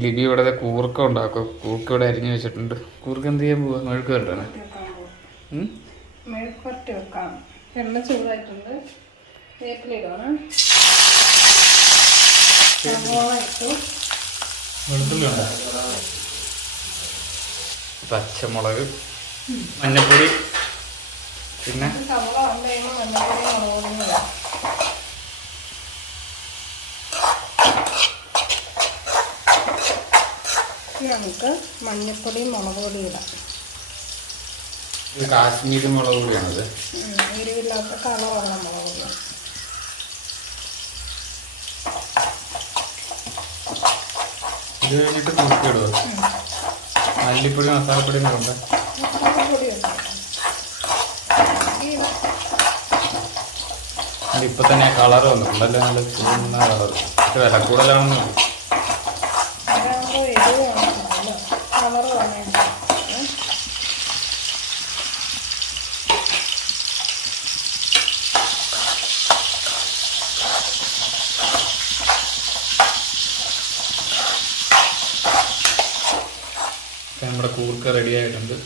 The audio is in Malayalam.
ലിബി ഇവിടെ കൂർക്ക ഉണ്ടാക്കും. കൂർക്ക ഇവിടെ അരിഞ്ഞു വെച്ചിട്ടുണ്ട്. കൂർക്ക എന്ത് ചെയ്യാൻ പോവാ? മെഴുക്ക് വരട്ടാണ് വെക്കാം. എണ്ണ ചൂടായിട്ടുണ്ട്. വേപ്പിലിടാണ് പച്ചമുളക് മഞ്ഞപ്പൊടി പിന്നെ? സവോള വന്നു കഴിയുമ്പോൾ മഞ്ഞപ്പൊടി മുളകുപൊടിയും ഇടാം ഇനി നമുക്ക് മഞ്ഞപ്പൊടിയും മുളക് പൊടിയും ഇടാം. കാശ്മീരി മുളക് പൊടിയാണത്. എരിവില്ലാത്ത കളറുള്ള മുളക് പൊടി. ഇത് കഴിഞ്ഞിട്ട് കുറുക്കി മല്ലിപ്പൊടി മസാലപ്പൊടി ഇടാം. ഇപ്പൊ തന്നെ കളർ വന്നിട്ടുണ്ടല്ലോ നല്ല ചുവന്ന കളർ വില കൂടുതലാണെന്ന് എരിവ് കാണത്തില്ലല്ലോ നമ്മുടെ കൂർക്ക റെഡി ആയിട്ടുണ്ട്.